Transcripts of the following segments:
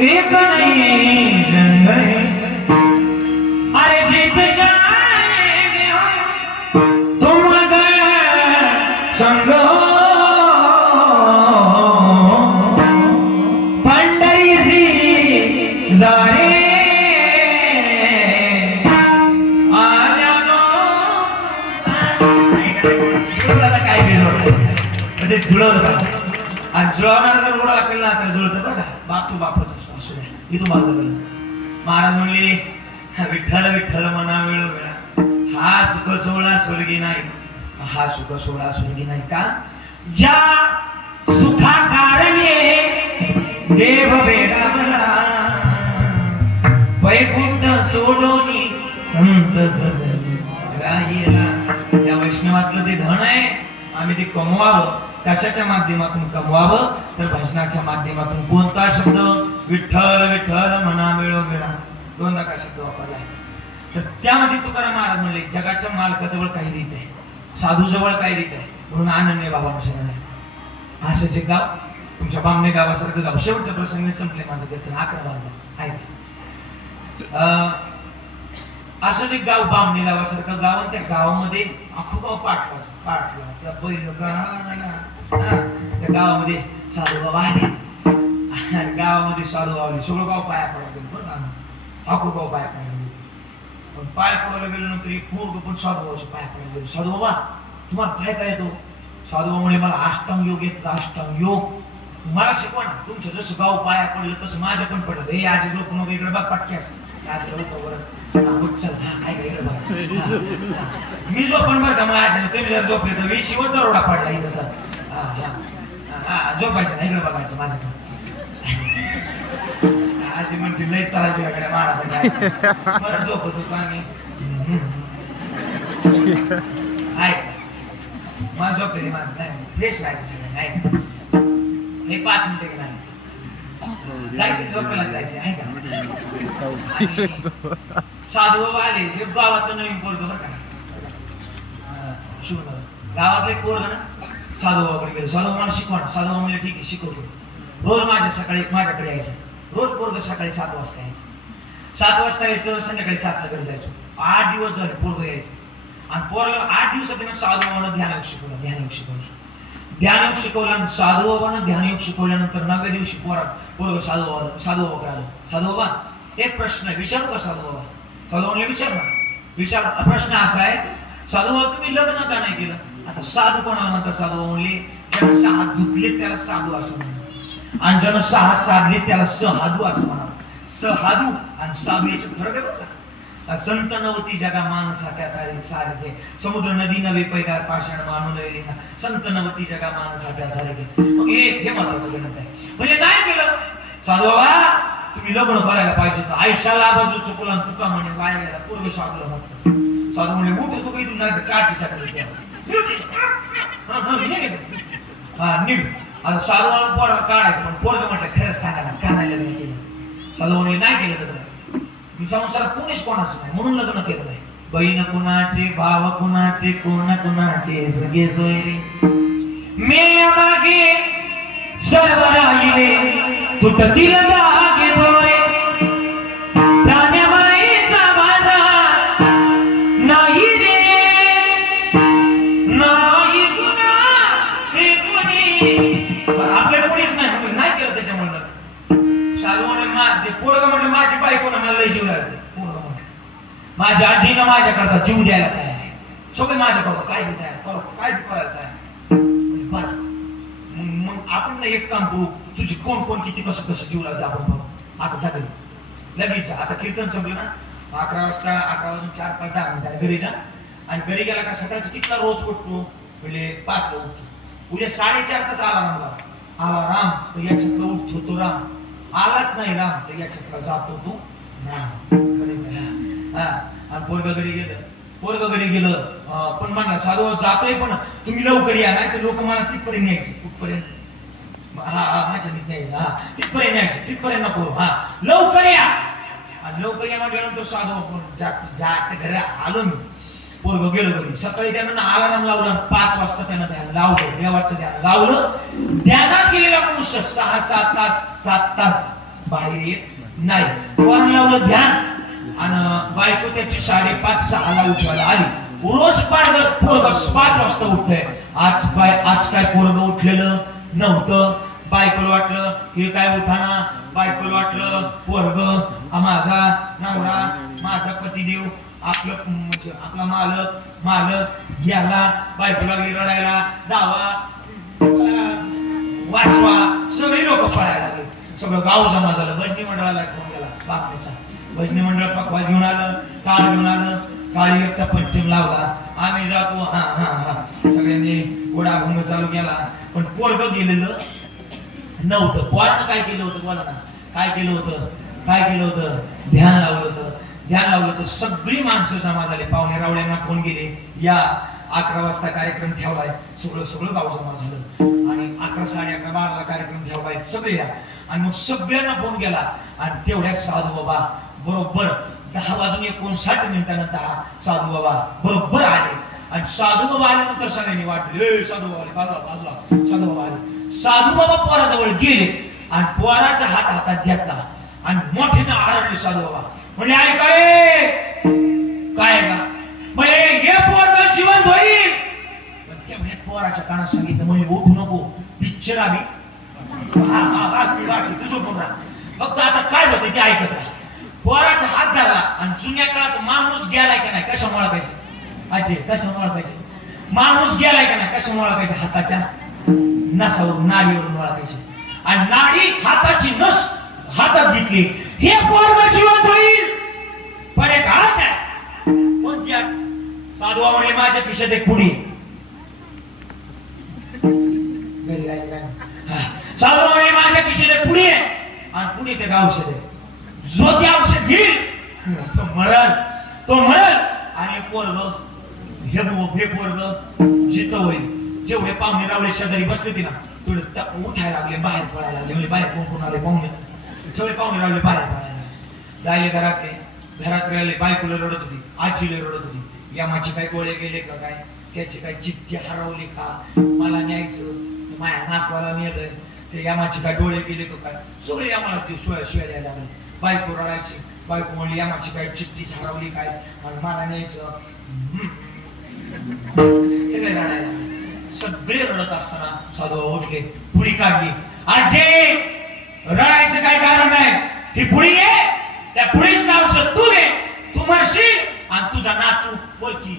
एक नहीं जंग है अरे जीत जाएंगे तुम अगर संग हो पंडरी सी जारे काय बिघडलं ते जुळवलं का आणि जुळवणारा जर गोडा असेल ना तर जुळतं बघा बापू बापूच असू द्या मी तुम्हाला बोललो महाराज म्हणले विठ्ठल विठ्ठल मना वेळ वेळा हा सुख सोहळा स्वर्गी नाही हा सुख सोहळा स्वर्गी नाही का ज्या सुखा कारणे देव वेगावला वैकुंठ सोडोनी संत सदनी राहिला त्या वैष्णवातलं ते धन आहे आम्ही ते कमवावं कशाच्या माध्यमातून कमवावं तर भजनाच्या माध्यमातून कोणता शब्द विठ्ठल विठ्ठल मना वेळो वेळा दोनदा का शब्द वापरला तर त्यामध्ये तुकाराम महाराज म्हणले जगाच्या मालकाजवळ काही रीत आहे साधूजवळ काही रीत आहे म्हणून अनन्य बाबा शरण आहे असं जे गाव तुमच्या बामणे गावासारखं गाव शेवटच्या प्रसंगी संपले माझं कीर्तन 11 वाजता आहे असं जे गाव बामणे गावासारखं गाव आणि त्या गावामध्ये अख्खं गाव पाठला बैल त्या गावामध्ये साधू बाबा आले आणि गावामध्ये साधू बाबा आले सगळं गाव पाया पडायला गेलं बरं अख्खं गाव पाया पडायला गेलं पण पाया पडायला गेलो नंतर एक पूर्ण पण साधू बाबाचे पाया पडायला गेलो साधू बाबा तुम्हाला काय काय येतो साधू बाबा म्हणजे मला अष्टांग योग येत अष्टांग योग मला शिकवा ना तुमचं जसं गाव पाया पडलं तसं माझं पण पडलं हे आजी झोप नको इकडे बघ पटक्यास मी झोपण बरं का मग असे तुम्ही जर झोपले तर मी शिवत दरोडा पडला इथं झोपायचं ना इकडे बघायचं माझ्याकडे आजी म्हणते लईच तराची वेगळ्या मारा झोपत होतो आम्ही मला झोपलेली माझं नाही फ्रेश राहायचं सगळं नाही एक 5 मिनिटं गेला जायचं झोपायला जायचं आहे का साधू बाबा आले हे गावातलं नवीन पोरग बरं का गावातलं एक पोरग ना साधू बाबाकडे गेलो साधू मला शिकवा साधू बाबा म्हणजे ठीक आहे शिकवतो रोज माझ्याकडे यायचं रोज पोरग सकाळी 7 वाजता यायचं 7 वाजता यायचं संध्याकाळी 7 ला घरी जायचो 8 दिवस झाले पोरग यायचं आणि पोरला 8 दिवसात साधू बाबांना ध्यानयोग शिकवलं आणि साधू बाबांना ध्यानयोग शिकवल्यानंतर 9व्या दिवशी पोरग साधू बाबाकडे आलो साधू बाबा एक प्रश्न विचारू का साधू बाबा साधू बाबांना विचार प्रश्न असा आहे साधू बाबा तुम्ही लग्न का नाही केलं आता साधू कोणाला म्हणतात साधू बाबा म्हणले ज्याला 6 धुतले त्याला साधू असं म्हणतात आणि ज्यानं 6 साधले त्याला सहादू असं म्हणतात सहादू आणि साधू याच्यात फरक आहे बघा संत नवती जगा मान साठ्या सारखे समुद्र नदी नवे पैगार पाषाण मानून ना संत नवती जगा मान साठ्या सारखे मग हे महत्वाचं गणत आहे म्हणजे नाही केलं साधू बाबा तुम्ही लग्न करायला पाहिजे होतं आयुष्याला बाजू चुकला तुका म्हणे वाया गेला पूर्व साधू म्हणतो साधू म्हणे उठ तू काही तुला काठी टाकली निघ आता साधू पोर काढायचं पण पोरग म्हटलं खरंच सांगा ना कानायला नाही केलं साधू म्हणे नाही केलं लग्न संसारात कोणीच कोणाचं नाही म्हणून लग्न केलं नाही बहीण कुणाचे भाव कुणाचे कोण कुणाचे सगळे सोयरे मेल्या मागे सर्व राहिले तुटतील बागे डोळे प्राण्याबाईचा माझा नाही रे नाही कुणाचे कोणी आपल्या कोणीच नाही केलं त्याच्यामुळे साधू म्हणे ते पोरग म्हटलं माझी बायको ना मला लय जीव लागते पोरग म्हटलं माझ्या आजीनं माझ्याकरता जीव द्यायला तयार आहे सगळे माझ्याकडं काय बी तयार करो काय बी करायला तयार बरं मग आपण एक काम करू तुझी कोण किती कसं जीव लागते आपण बघू आता सगळे लगेच आता कीर्तन संपलं ना 11 वाजता 11 वाजून 4-5 10 मिनिटाला घरी जा आणि घरी गेला का सकाळचं कितला रोज उठतो म्हणजे 5 ला उठतो उद्या 4:30 आला राम तर या छत्र उठतो तो राम आलाच नाही राम तर या छत्र जातो तो आणि पोरग घरी गेलं पण म्हणला साधू जातोय पण तुम्ही लवकर या नाही तर लोक मला तिथपर्यंत न्यायचे कुठपर्यंत माझ्या नाही तिथपर्यंत न्यायचे तिथपर्यंत नको लवकर या आणि लवकर या म्हटल्यानंतर साधू जात घरी आलो मी पोरग गेलो घरी सकाळी त्यानं अलार्म लावला 5 वाजता त्यानं ध्यान लावलं देवाचं ध्यान लावलं ध्यानात गेलेला मनुष्य 6-7 तास 7 तास बाहेर येत नाही. पोरांना लावलं ध्यान आणि बायको त्याची 5:30-6 ला उठवायला आली. रोज 5 वाजता उठतंय. आज काय पोरग उठलेलं नव्हतं. बायकोला वाटलं हे काय उठाना, बायकोला वाटलं पोरग माझा नवरा माझा पतिदेव आपला मालक याला बायकोला रडायला दावा वाचवा. सगळी लोक पळायला लागले. सगळं गाव जमा झालं. भजनी मंडळाला फोन केला बापण्याचा. भजनी मंडळ पकवास घेऊन आलं, टाळ घेऊन आलं, काळीचा पंचम लावला. आम्ही जातो हा हा हा सगळ्यांनी गोडा भंग चालू केला. पण पोरग गेलेलं नव्हतं. पोरानं काय केलं होतं बोला ना. काय केलं होतं ध्यान लावलं होतं. सगळी माणसं जमा झाले. पाहुणे रावळ्यांना फोन केले या 11 वाजता कार्यक्रम ठेवलाय. सगळं गाव जमा झालं आणि 11, 11:30, 12ला कार्यक्रम ठेवलाय. सगळे या आणि मग सगळ्यांना फोन केला आणि तेवढ्यात साधू बाबा बरोबर 10:59 साधू बाबा बरोबर आले. आणि साधू बाबा आल्यानंतर सगळ्यांनी वाटले साधू बाबा साधू बाबा आले. साधू बाबा पोराजवळ गेले आणि पोराचा हात हातात घेतला आणि मोठ्याने आरडले साधू बाबा. म्हणजे काय का म्हणजे हे पोरग जिवंत होईल. पण तेवढ्या पोराच्या कानात सांगितलं म्हणजे उठू नको पिक्चर आम्ही फक्त आता काय होतं ते ऐकत राहा. पोराचा हात धरला आणि जुन्या काळात माणूस गेलाय का नाही कशामुळे पाहिजे आजी कशामुळे पाहिजे माणूस गेलाय का नाही कशामुळे पाहिजे हाताच्या नसावरून नाडीवरून ओळखायचे. आणि नाडी हाताची नस हातात घेतली हे पोरग जिवंत होईल. पण एक हात आहे कोणती हात. साधू म्हणले माझ्या खिशात एक पुडी. साधू म्हणले माझ्या खिशात एक पुडी आहे आणि पुडी ते औषध आहे. जो ते औषध घेईल तो मरल आणि पोरग हे पोरग जित होईल. जेवढे पाहुणे रावळे शेजारी बसले होते ना तेवढे उठायला लागले, बाहेर पडायला लागले. म्हणजे बाहेर कोण आले पाहुणे सगळे पाहुणे रावळे बाहेर पडायला लागले. घरात राहिले. बायकोला रडत होती, आजीला रडत होती. यामाची काय गोळे गेले का काय, त्याची काय चिठ्ठी हरवली का, मला न्यायचं माझ्या नातवाला नेलंय ते यामाची काय डोळे गेले का काय. सगळे यामाला ते शिवाय द्यायला लागले. बायको रडायची. बायको म्हणली यामाची काय चिठ्ठीच हरवली काय आणि मला न्यायचं. सगळे रडायला. सगळे रडत असताना साधू उठले, पुडी काढली. आजी रडायचं काय कारण नाही. ही पुडी आहे त्या पुडीच नाव तू घे. तू म्हणशील आणि तुझा नातू बोलकी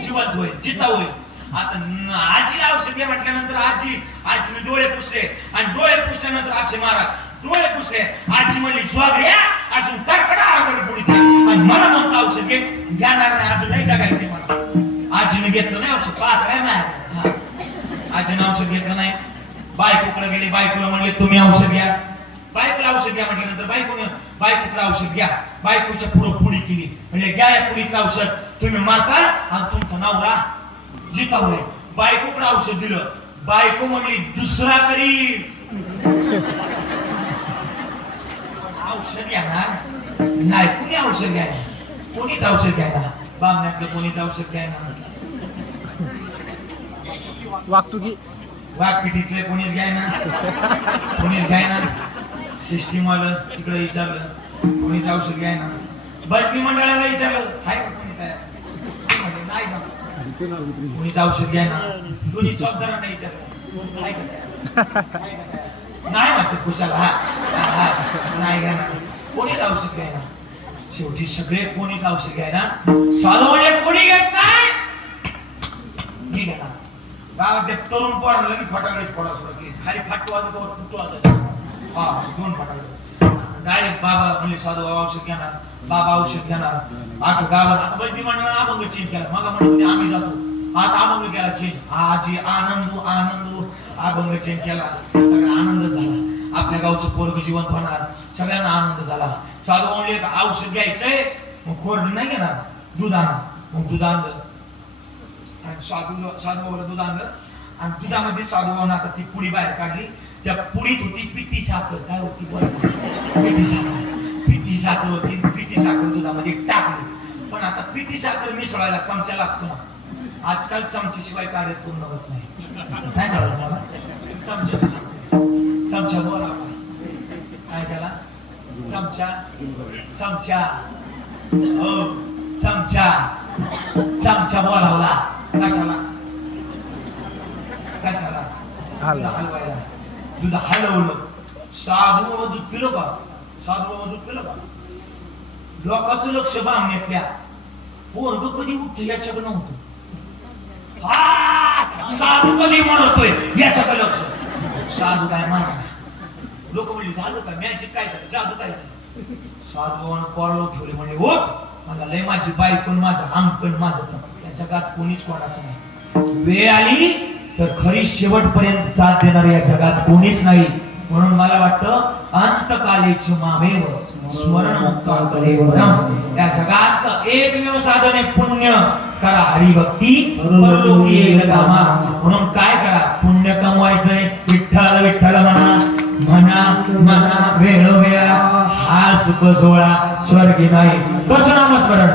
जिवंत होईल, जिता होईल. आता आजीला औषध घे म्हटल्यानंतर आजीने डोळे पुसले आणि डोळे पुसल्यानंतर अक्षय महाराज डोळे पुसले. आजी म्हणली ज्वागड्या अजून कडकडा आवड पुडी आणि मला म्हणतो औषध घे. घेणार नाही अजून नाही जगायचे मला. आजीने घेतलं नाही औषध. पाहत काय नाही आजीने औषध घेतलं नाही. बायकोकडे गेली. बायकोला म्हणले तुम्ही औषध घ्या. बायकोला औषध घ्या म्हटल्यानंतर बायकोकडे औषध घ्या. बायकोच्या पुढे पुडी केली. म्हणजे घ्या या पुडीचं औषध तुम्ही मारता आणि तुमचं नवरा जिता होईल. बायकोकडे औषध दिलं. बायको म्हणली दुसरा तरी औषध घ्यायला नाही. कुणी औषध घ्यायला कोणीच औषध घ्यायला बामण्यातलं कोणीच औषध घ्यायला. वाघपिटीतले कोणीच घ्यायना. सिस्टीम आलं तिकडे विचारलं कोणीच औषध घ्यायना. भजनी मंडळाला विचारलं हाय कोणी काय नाही कोणीच औषध घ्यायना. दोन्ही चौकदारांना विचारलं हाय नाही म्हणते खुशाला नाही घ्यायना. कोणीच औषध घ्यायना. शेवटी सगळे कोणीच औषध घ्यायना. चालू म्हणजे कोणी घेत नाही. मी घेणार. गावात तरुण पोरांना लगेच फटाकडे फोडा सोडा की खाली फाटू आलं तर फुटू आलं. हा 2 फटाकडे डायरेक्ट बाबा म्हणजे साधू बाबा औषध घेणार. बाबा औषध घेणार. आता गावात आता बजनी मंडळाने अभंग चेंज केला. मग म्हणतो आम्ही जातो आता अभंग केला चेंज. आजी आनंद अभंग चेंज केला. सगळा आनंद झाला. आपल्या गावचं पोरग जिवंत होणार. सगळ्यांना आनंद झाला. साधू म्हणले औषध घ्यायचंय मग कोरडं नाही घेणार. दूध आणा. मग दूध आणलं आणि साधू दूध आणलं आणि दुधामध्ये साधू आता ती पुडी बाहेर काढली. त्या पुडीत होती पिठी साखर. काय होती पिठी साखर होती. पिठी साखर दुधामध्ये टाकली. पण आता पिठी साखर मिसळायला चमचा लागतो ना. आजकाल चमच्याशिवाय कार्य पूर्ण होत नाही. काय कळलं मला चमच्याची साखर चमचा बोला काय त्याला चमचा चमचा हो चमचा चमचा बोलावला कशाला कशाला हलवायला दूध हलवलं साधू बाबा दूध पिलं का साधू बाबा दूध पिलं का लोकांचं लक्ष बांधण्यातल्या पोरग कधी उठत याच्याकडे नव्हतं साधू कधी म्हणतोय याच्याकडे लक्ष साधू काय म्हणा लोक म्हणली झालं काय मॅजिक काय झालं जादू काय झालं साधू बाबांना कॉल ठेवले म्हणले ओठ मला लय माझी बायकोन माझं आमकण माझं या जगात कोणीच कोणाचं नाही वेळ आली तर खरी शेवटपर्यंत साथ देणार या जगात कोणीच नाही म्हणून मला वाटतं अंतकालेच मामेव स्मरण मुक्तांतरेव या जगात एकमेव साधन आहे पुण्य करा हरिभक्ती परलोकी येईल कामा म्हणून काय करा पुण्य कमवायचंय विठ्ठल विठ्ठल म्हणा म्हणा म्हणा वेळोवेळा हा सुख सोहळा स्वर्गी नाही कसं नामस्मरण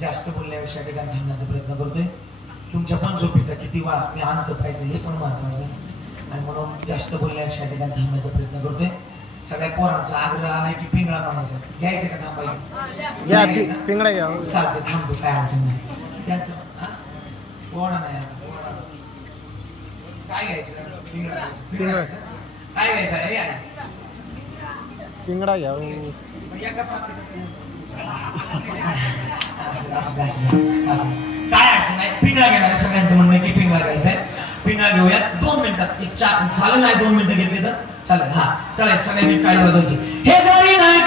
जास्त बोलण्यापेक्षा ठिकाणी थांबण्याचा प्रयत्न करतोय तुमच्या पण झोपेचा किती वाज मी आणत पाहिजे हे पण महत्वाचं आणि म्हणून जास्त बोलण्यापेक्षा ठिकाणी थांबण्याचा प्रयत्न करतोय सगळ्या पोरांचा आग्रह आहे की पिंगळा म्हणायचा घ्यायचं का थांबायचं पिंगळा घ्या चालते थांबतो काय अडचण नाही त्याचं पोळा नाही काय घ्यायचं पिंगळा काय घ्यायचं आहे पिंगळा घ्या काय अडचण नाही पिंगळा घेणार सगळ्यांचं म्हणणं की पिंगळा घ्यायचा आहे पिंगळा घेऊयात 2 मिनिटात एक 4 झालं नाही 2 मिनिटं घेतली तर चालेल हा चालेल सगळ्यांनी काय वाजवायची हे जरी नाही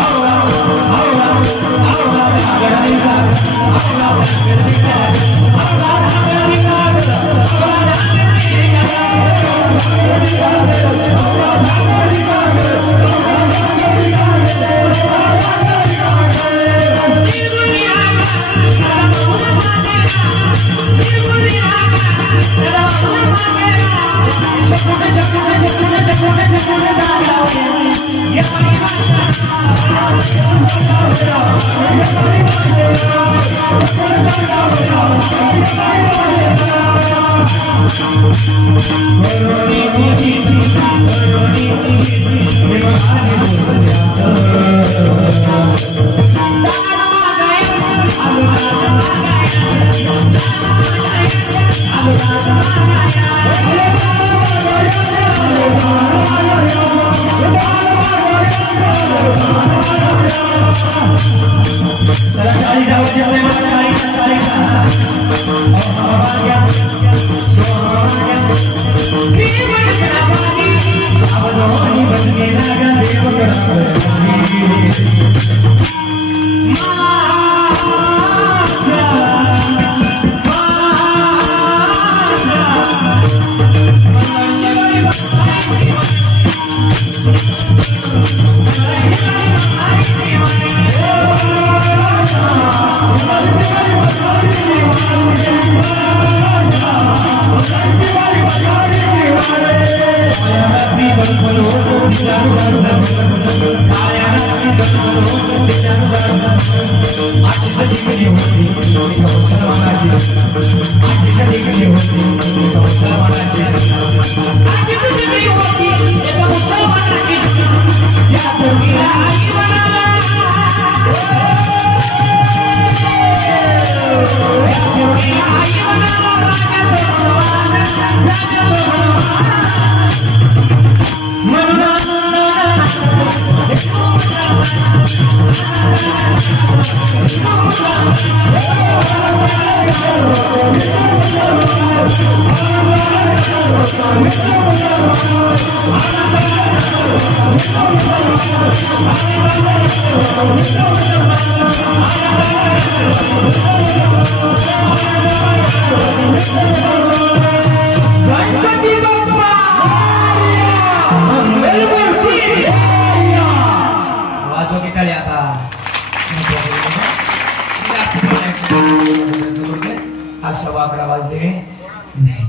Oh, वाजवा की टाळी आता जास्त 11 वाजले.